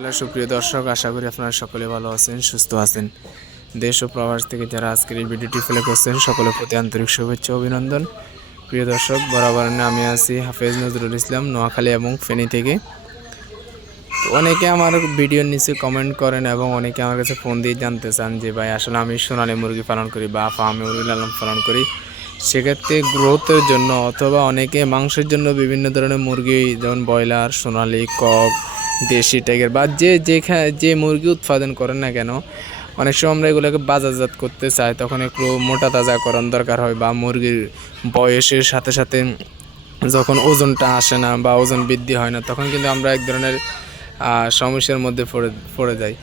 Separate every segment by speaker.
Speaker 1: Hello সুপ্রিয় দর্শক, আশা করি আপনারা সকলে ভালো আছেন, সুস্থ আছেন। দেশ ও প্রবাস থেকে যারা আজকের এই ভিডিওটি ফেলে করছেন, সকলের প্রতি আন্তরিক শুভেচ্ছা অভিনন্দন। প্রিয় দর্শক, বরাবর আমি আছি হাফেজ নজরুল ইসলাম, নোয়াখালী এবং ফেনী থেকে। তো অনেকে আমার ভিডিওর নিচে কমেন্ট করেন এবং অনেকে আমার কাছে ফোন দিয়ে জানতে চান যে, ভাই, আসলে আমি সোনালি মুরগি পালন করি বা ফার্মে মুরগি লালন পালন করি। সেক্ষেত্রে গ্রোথের জন্য অথবা অনেকে মাংসের জন্য বিভিন্ন ধরনের মুরগি, যেমন ব্রয়লার, সোনালি, কক দেশি টাইগার বা যে যেখানে যে মুরগি উৎপাদন করেন না কেন, অনেক সময় আমরা এগুলোকে বাজারজাত করতে চাই, তখন একটু মোটা তাজাকরণ দরকার হয় বা মুরগির বয়সের সাথে সাথে যখন ওজনটা আসে না বা ওজন বৃদ্ধি হয় না, তখন কিন্তু আমরা এক ধরনের সমস্যার মধ্যে পড়ে পড়ে যাই।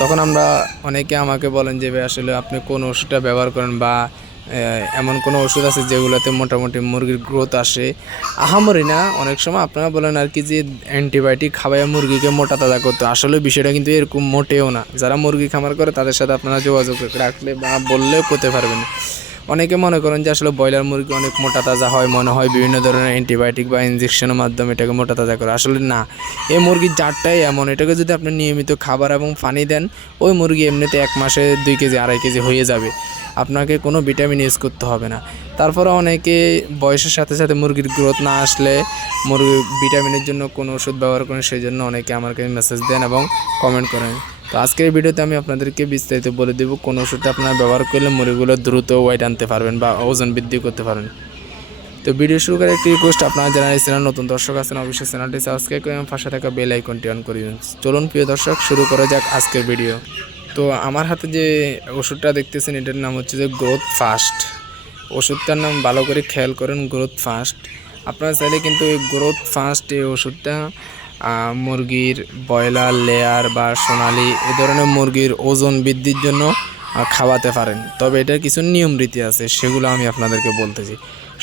Speaker 1: তখন আমরা অনেকে আমাকে বলেন যে আসলে আপনি কোন ওষুধটা ব্যবহার করেন বা এমন কোনো ওষুধ আছে যেগুলোতে মোটামুটি মুরগির গ্রোথ আসে? আহামরি না, অনেক সময় আপনারা বলেন আর কি যে অ্যান্টিবায়োটিক খাওয়াইয়া মুরগিকে মোটা তাজা করতো। আসলে বিষয়টা কিন্তু এরকম মোটেও না। যারা মুরগি খামার করে তাদের সাথে আপনারা যোগাযোগ রাখলে বা বললেও করতে পারবেন। অনেকে মনে করেন যে আসলে ব্রয়লার মুরগি অনেক মোটা তাজা হয়, মনে হয় বিভিন্ন ধরনের অ্যান্টিবায়োটিক বা ইঞ্জেকশনের মাধ্যমে এটাকে মোটা তাজা করে। আসলে না, এই মুরগির জাতটাই এমন। এটাকে যদি আপনি নিয়মিত খাবার এবং পানি দেন, ওই মুরগি এমনিতে এক মাসে দুই কেজি, আড়াই কেজি হয়ে যাবে। আপনাকে কোনো ভিটামিন ইউজ করতে হবে না। তারপরে অনেকে বয়সের সাথে সাথে মুরগির গ্রোথ না আসলে মুরগি ভিটামিনের জন্য কোনো ওষুধ ব্যবহার করেন সেই জন্য অনেকে আমাকে মেসেজ দেন এবং কমেন্ট করেন। তো আজকের ভিডিওতে আমি আপনাদেরকে বিস্তারিত বলে দেবো কোন ওষুধটা আপনারা ব্যবহার করলে মুরগিগুলো দ্রুত ওয়েট আনতে পারবেন বা ওজন বৃদ্ধি করতে পারবেন। তো ভিডিও শুরু করে একটি রিকোয়েস্ট আপনারা যারা এই চ্যানেল নতুন দর্শক আছেন, অবশ্যই চ্যানেলটি সাবস্ক্রাইব করে পাশে থাকা বেল আইকনটি অন করে দিন। চলুন, প্রিয় দর্শক, শুরু করা যাক আজকের ভিডিও তো আমার হাতে যে ওষুধটা দেখতেছেন, এটার নাম হচ্ছে যে গ্রোথ ফাস্ট ওষুধটার নাম ভালো করে খেয়াল করেন গ্রোথ ফাস্ট আপনারা চাইলে কিন্তু এই গ্রোথ ফাস্ট এই ওষুধটা মুরগির ব্রয়লার, লেয়ার বা সোনালি এ ধরনের মুরগির ওজন বৃদ্ধির জন্য খাওয়াতে পারেন। তবে এটার কিছু নিয়ম রীতি আছে, সেগুলো আমি আপনাদেরকে বলতেছি।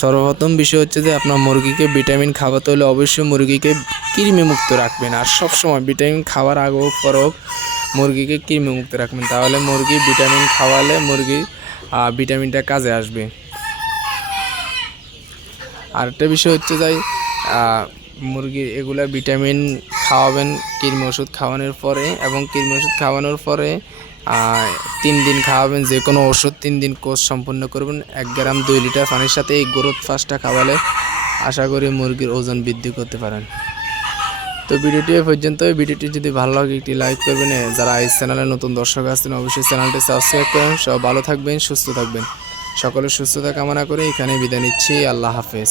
Speaker 1: সর্বপ্রথম বিষয় হচ্ছে যে, আপনার মুরগিকে ভিটামিন খাওয়াতে হলে অবশ্যই মুরগিকে কৃমিমুক্ত রাখবেন। আর সবসময় ভিটামিন খাওয়ার আগে হোক পর হোক মুরগিকে কৃমিমুক্ত রাখবেন। তাহলে মুরগি ভিটামিন খাওয়ালে মুরগি ভিটামিনটা কাজে আসবে। আরেকটা বিষয় হচ্ছে যাই আহ, মুরগি এগুলা ভিটামিন খাওয়াবেন কৃমি ওষুধ খাওয়ানোর পরে এবং কৃমি ওষুধ খাওয়ানোর পরে তিন দিন খাওয়াবেন যে কোনো ওষুধ তিন দিন কোর্স সম্পূর্ণ করবেন। এক গ্রাম দুই লিটার পানির সাথে এই গ্রোথ ফাস্টটা খাওয়ালে আশা করি মুরগির ওজন বৃদ্ধি করতে পারেন। তো ভিডিওটি পর্যন্ত ভিডিওটি যদি ভালো লাগে একটি লাইক করবেন। যারা এই চ্যানেলে নতুন দর্শক আসছেন অবশ্যই চ্যানেলটি সাবস্ক্রাইব করেন। সব ভালো থাকবেন সুস্থ থাকবেন। সকলের সুস্থতা কামনা করে এখানে বিদায় নিচ্ছি। আল্লাহ হাফেজ।